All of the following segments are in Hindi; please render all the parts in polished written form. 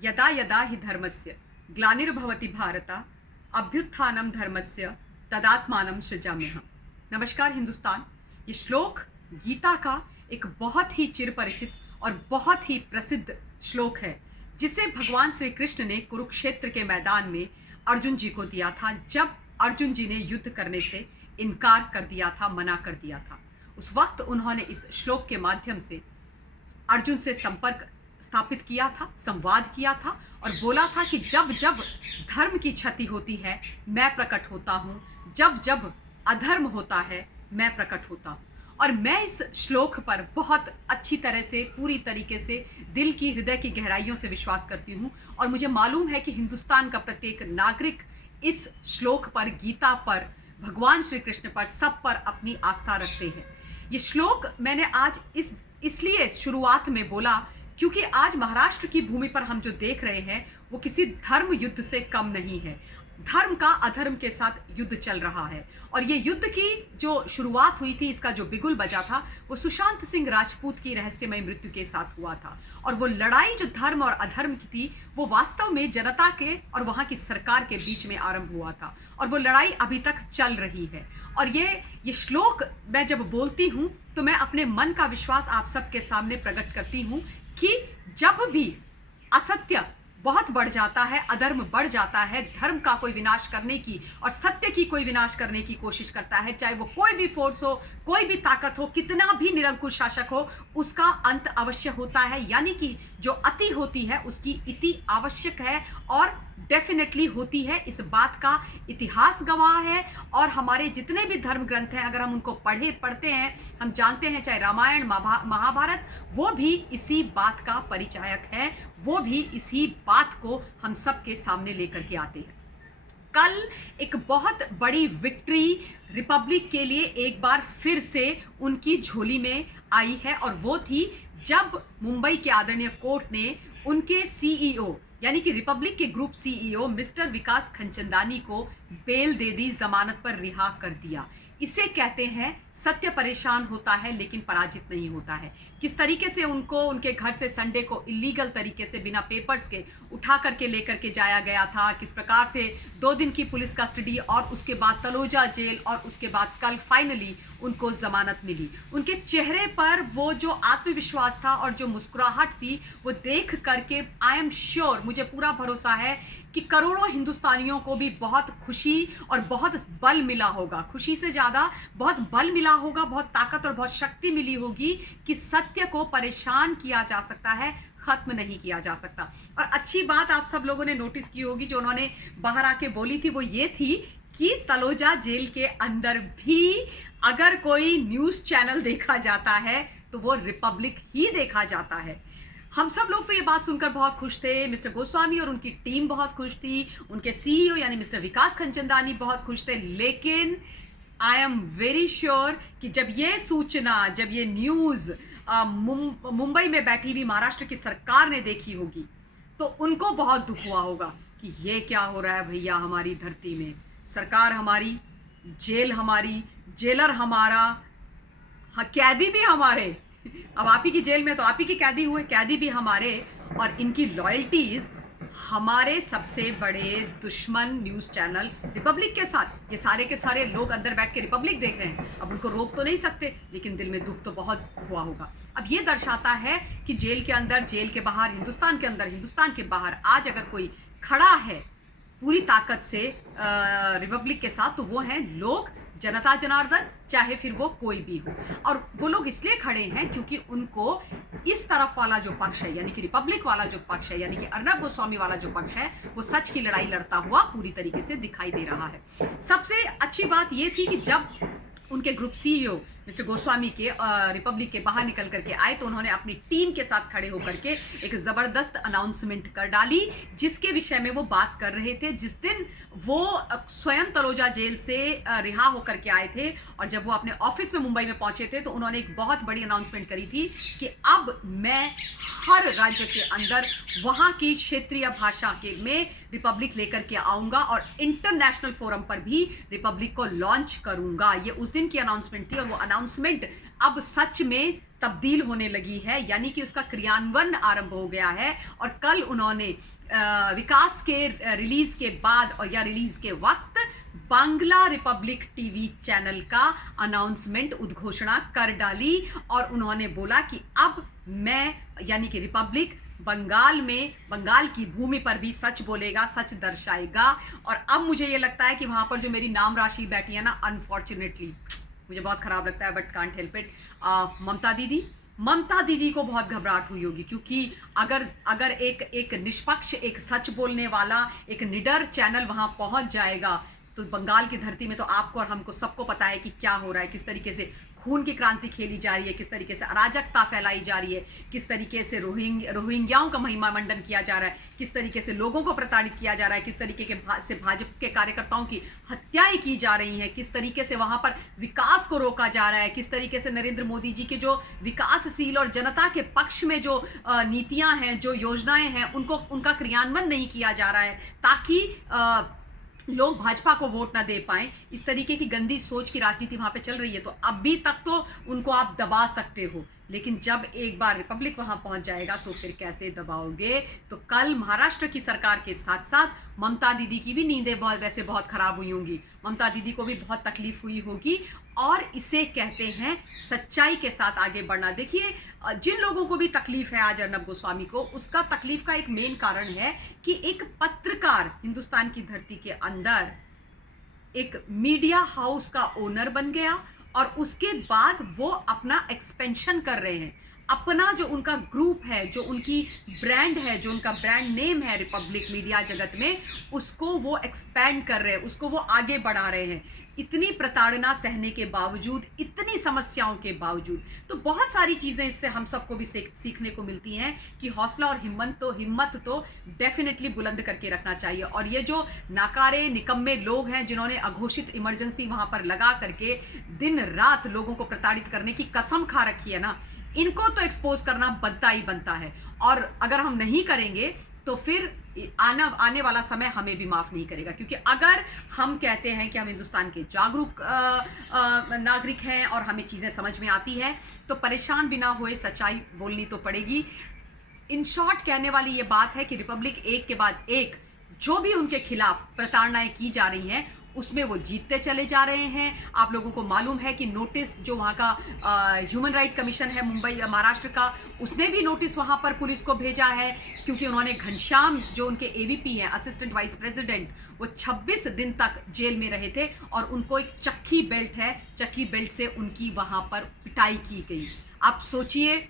यदा यदा हि धर्मस्य ग्लानिर्भवति भारत अभ्युत्थानं धर्मस्य तदात्मानं सृजाम्यहम्। नमस्कार हिंदुस्तान। ये श्लोक गीता का एक बहुत ही चिरपरिचित और बहुत ही प्रसिद्ध श्लोक है, जिसे भगवान श्री कृष्ण ने कुरुक्षेत्र के मैदान में अर्जुन जी को दिया था, जब अर्जुन जी ने युद्ध करने से इनकार कर दिया था, मना कर दिया था। उस वक्त उन्होंने इस श्लोक के माध्यम से अर्जुन से संपर्क स्थापित किया था, संवाद किया था और बोला था कि जब जब धर्म की क्षति होती है मैं प्रकट होता हूँ, जब जब अधर्म होता है मैं प्रकट होता हूँ। और मैं इस श्लोक पर बहुत अच्छी तरह से, पूरी तरीके से, दिल की, हृदय की गहराइयों से विश्वास करती हूँ और मुझे मालूम है कि हिंदुस्तान का प्रत्येक नागरिक इस श्लोक पर, गीता पर, भगवान श्री कृष्ण पर, सब पर अपनी आस्था रखते हैं। ये श्लोक मैंने आज इसलिए शुरुआत में बोला क्योंकि आज महाराष्ट्र की भूमि पर हम जो देख रहे हैं वो किसी धर्म युद्ध से कम नहीं है। धर्म का अधर्म के साथ युद्ध चल रहा है और ये युद्ध की जो शुरुआत हुई थी, इसका जो बिगुल बजा था, वो सुशांत सिंह राजपूत की रहस्यमय मृत्यु के साथ हुआ था। और वो लड़ाई जो धर्म और अधर्म की थी, वो वास्तव में जनता के और वहाँ की सरकार के बीच में आरंभ हुआ था और वो लड़ाई अभी तक चल रही है। और ये श्लोक मैं जब बोलती हूँ तो मैं अपने मन का विश्वास आप सबके सामने प्रकट करती हूँ कि जब भी असत्य बहुत बढ़ जाता है, अधर्म बढ़ जाता है, धर्म का कोई विनाश करने की और सत्य की कोई विनाश करने की कोशिश करता है, चाहे वो कोई भी फोर्स हो, कोई भी ताकत हो, कितना भी निरंकुश शासक हो, उसका अंत अवश्य होता है। यानी कि जो अति होती है उसकी इति आवश्यक है और डेफिनेटली होती है। इस बात का इतिहास गवाह है और हमारे जितने भी धर्म ग्रंथ हैं, अगर हम उनको पढ़ते हैं, हम जानते हैं, चाहे रामायण, महाभारत, वो भी इसी बात का परिचायक है, वो भी इसी बात को हम सबके सामने लेकर के आते हैं। कल एक बहुत बड़ी विक्ट्री रिपब्लिक के लिए एक बार फिर से उनकी झोली में आई है और वो थी जब मुंबई के आदरणीय कोर्ट ने उनके सीईओ यानी कि रिपब्लिक के ग्रुप सीईओ मिस्टर विकास खंचंदानी को बेल दे दी, जमानत पर रिहा कर दिया। इसे कहते हैं सत्य परेशान होता है लेकिन पराजित नहीं होता है। किस तरीके से उनको उनके घर से संडे को इलीगल तरीके से बिना पेपर्स के उठा करके लेकर के जाया गया था, किस प्रकार से 2 दिन की पुलिस कस्टडी और उसके बाद तलोजा जेल और उसके बाद कल फाइनली उनको जमानत मिली। उनके चेहरे पर वो जो आत्मविश्वास था और जो मुस्कुराहट थी, वो देख करके आई एम श्योर, मुझे पूरा भरोसा है कि करोड़ों हिंदुस्तानियों को भी बहुत खुशी और बहुत बल मिला होगा। खुशी से ज़्यादा बहुत बल मिला होगा, बहुत ताकत और बहुत शक्ति मिली होगी कि सत्य को परेशान किया जा सकता है, खत्म नहीं किया जा सकता। और अच्छी बात आप सब लोगों ने नोटिस की होगी जो उन्होंने बाहर आके बोली थी, वो ये थी कि तलोजा जेल के अंदर भी अगर कोई न्यूज़ चैनल देखा जाता है तो वो रिपब्लिक ही देखा जाता है। हम सब लोग तो ये बात सुनकर बहुत खुश थे, मिस्टर गोस्वामी और उनकी टीम बहुत खुश थी, उनके सीईओ यानी मिस्टर विकास खंचंदानी बहुत खुश थे, लेकिन आई एम वेरी श्योर कि जब ये सूचना, जब ये न्यूज़ मुंबई में बैठी हुई महाराष्ट्र की सरकार ने देखी होगी तो उनको बहुत दुख हुआ होगा कि ये क्या हो रहा है भैया हमारी धरती में। सरकार हमारी, जेल हमारी, जेलर हमारा, हाँ, कैदी भी हमारे। अब आप ही की जेल में तो आप ही के कैदी हुए, कैदी भी हमारे, और इनकी लॉयल्टीज हमारे सबसे बड़े दुश्मन न्यूज़ चैनल रिपब्लिक के साथ। ये सारे के सारे लोग अंदर बैठ के रिपब्लिक देख रहे हैं। अब उनको रोक तो नहीं सकते, लेकिन दिल में दुख तो बहुत हुआ होगा। अब ये दर्शाता है कि जेल के अंदर, जेल के बाहर, हिंदुस्तान के अंदर, हिंदुस्तान के बाहर आज अगर कोई खड़ा है पूरी ताकत से रिपब्लिक के साथ, तो वो हैं लोग, जनता जनार्दन, चाहे फिर वो कोई भी हो। और वो लोग इसलिए खड़े हैं क्योंकि उनको इस तरफ वाला जो पक्ष है, यानी कि रिपब्लिक वाला जो पक्ष है, यानी कि अर्नब गोस्वामी वाला जो पक्ष है, वो सच की लड़ाई लड़ता हुआ पूरी तरीके से दिखाई दे रहा है। सबसे अच्छी बात ये थी कि जब उनके ग्रुप सीईओ मिस्टर गोस्वामी के रिपब्लिक के बाहर निकल करके आए तो उन्होंने अपनी टीम के साथ खड़े होकर के एक ज़बरदस्त अनाउंसमेंट कर डाली, जिसके विषय में वो बात कर रहे थे जिस दिन वो स्वयं तलोजा जेल से रिहा होकर के आए थे। और जब वो अपने ऑफिस में मुंबई में पहुंचे थे तो उन्होंने एक बहुत बड़ी अनाउंसमेंट करी थी कि अब मैं हर राज्य के अंदर वहाँ की क्षेत्रीय भाषा के में रिपब्लिक लेकर के आऊँगा और इंटरनेशनल फोरम पर भी रिपब्लिक को लॉन्च करूँगा। ये उस दिन की अनाउंसमेंट थी और वो अनाउंसमेंट अब सच में तब्दील होने लगी है, यानी कि उसका क्रियान्वयन आरंभ हो गया है। और कल उन्होंने विकास के रिलीज के बाद और या रिलीज के वक्त बांग्ला रिपब्लिक टीवी चैनल का अनाउंसमेंट उद्घोषणा कर डाली और उन्होंने बोला कि अब मैं यानी कि रिपब्लिक बंगाल में, बंगाल की भूमि पर भी सच बोलेगा, सच दर्शाएगा। और अब मुझे ये लगता है कि वहां पर जो मेरी नाम राशि बैठी है ना, अनफॉर्चुनेटली मुझे बहुत खराब लगता है, बट कांट हेल्प इट, ममता दीदी को बहुत घबराहट हुई होगी, क्योंकि अगर एक निष्पक्ष, एक सच बोलने वाला, एक निडर चैनल वहां पहुंच जाएगा तो बंगाल की धरती में तो आपको और हमको सबको पता है कि क्या हो रहा है, किस तरीके से खून की क्रांति खेली जा रही है, किस तरीके से अराजकता फैलाई जा रही है, किस तरीके से रोहिंग्याओं का महिमा मंडन किया जा रहा है, किस तरीके से लोगों को प्रताड़ित किया जा रहा है, किस तरीके से भाजपा के कार्यकर्ताओं की हत्याएं की जा रही हैं, किस तरीके से वहां पर विकास को रोका जा रहा है, किस तरीके से नरेंद्र मोदी जी के जो विकासशील और जनता के पक्ष में जो नीतियां हैं, जो योजनाएं हैं, उनका क्रियान्वयन नहीं किया जा रहा है, ताकि लोग भाजपा को वोट ना दे पाए। इस तरीके की गंदी सोच की राजनीति वहां पे चल रही है। तो अभी तक तो उनको आप दबा सकते हो, लेकिन जब एक बार रिपब्लिक वहां पहुंच जाएगा तो फिर कैसे दबाओगे। तो कल महाराष्ट्र की सरकार के साथ साथ ममता दीदी की भी नींदें बहुत खराब हुई होंगी, ममता दीदी को भी बहुत तकलीफ हुई होगी। और इसे कहते हैं सच्चाई के साथ आगे बढ़ना। देखिए, जिन लोगों को भी तकलीफ है आज अर्नब गोस्वामी को, उसका तकलीफ का एक मेन कारण है कि एक पत्रकार हिंदुस्तान की धरती के अंदर एक मीडिया हाउस का ओनर बन गया और उसके बाद वो अपना एक्सपेंशन कर रहे हैं, अपना जो उनका ग्रुप है, जो उनकी ब्रांड है, जो उनका ब्रांड नेम है रिपब्लिक मीडिया जगत में, उसको वो एक्सपैंड कर रहे हैं, उसको वो आगे बढ़ा रहे हैं। इतनी प्रताड़ना सहने के बावजूद, इतनी समस्याओं के बावजूद, तो बहुत सारी चीज़ें इससे हम सबको भी सीखने को मिलती हैं कि हौसला और हिम्मत तो डेफिनेटली बुलंद करके रखना चाहिए। और ये जो नाकारे निकम्मे लोग हैं जिन्होंने अघोषित इमरजेंसी वहाँ पर लगा करके दिन रात लोगों को प्रताड़ित करने की कसम खा रखी है ना, इनको तो एक्सपोज करना बनता ही बनता है। और अगर हम नहीं करेंगे तो फिर आने वाला समय हमें भी माफ नहीं करेगा, क्योंकि अगर हम कहते हैं कि हम हिंदुस्तान के जागरूक नागरिक हैं और हमें चीज़ें समझ में आती है, तो परेशान बिना हुए सच्चाई बोलनी तो पड़ेगी। इन शॉर्ट कहने वाली ये बात है कि रिपब्लिक एक के बाद एक जो भी उनके खिलाफ प्रताड़नाएं की जा रही हैं उसमें वो जीतते चले जा रहे हैं। आप लोगों को मालूम है कि नोटिस जो वहाँ का ह्यूमन राइट कमीशन है मुंबई महाराष्ट्र का, उसने भी नोटिस वहाँ पर पुलिस को भेजा है, क्योंकि उन्होंने घनश्याम जो उनके एवीपी हैं, असिस्टेंट वाइस प्रेसिडेंट, वो 26 दिन तक जेल में रहे थे और उनको एक चक्की बेल्ट है, चक्की बेल्ट से उनकी वहाँ पर पिटाई की गई। आप सोचिए,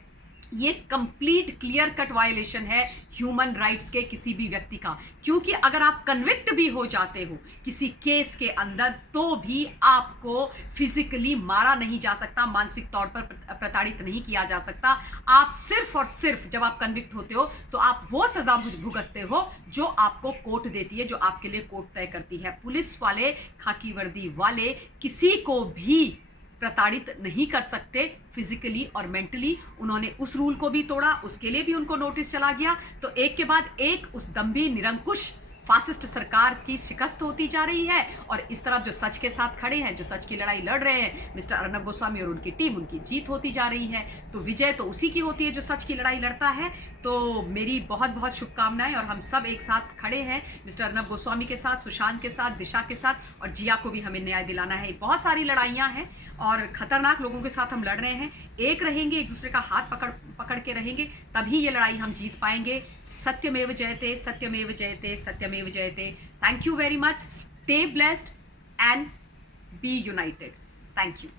ये कंप्लीट क्लियर कट वायलेशन है ह्यूमन राइट्स के किसी भी व्यक्ति का, क्योंकि अगर आप कन्विक्ट भी हो जाते हो किसी केस के अंदर तो भी आपको फिजिकली मारा नहीं जा सकता, मानसिक तौर पर प्रताड़ित नहीं किया जा सकता। आप सिर्फ और सिर्फ जब आप कन्विक्ट होते हो तो आप वो सजा भुगतते हो जो आपको कोर्ट देती है, जो आपके लिए कोर्ट तय करती है। पुलिस वाले, खाकी वर्दी वाले किसी को भी प्रताड़ित नहीं कर सकते फिजिकली और मेंटली। उन्होंने उस रूल को भी तोड़ा, उसके लिए भी उनको नोटिस चला गया। तो एक के बाद एक उस दंभी निरंकुश फासिस्ट सरकार की शिकस्त होती जा रही है, और इस तरफ जो सच के साथ खड़े हैं, जो सच की लड़ाई लड़ रहे हैं, मिस्टर अर्नब गोस्वामी और उनकी टीम, उनकी जीत होती जा रही है। तो विजय तो उसी की होती है जो सच की लड़ाई लड़ता है। तो मेरी बहुत बहुत शुभकामनाएं, और हम सब एक साथ खड़े हैं मिस्टर अर्नब गोस्वामी के साथ, सुशांत के साथ, दिशा के साथ, और जिया को भी हमें न्याय दिलाना है। बहुत सारी लड़ाइयाँ हैं और खतरनाक लोगों के साथ हम लड़ रहे हैं। एक रहेंगे, एक दूसरे का हाथ पकड़ के रहेंगे, तभी ये लड़ाई हम जीत पाएंगे। सत्यमेव जयते, सत्यमेव जयते, सत्यमेव जयते। Thank you very much. Stay blessed and be united. Thank you.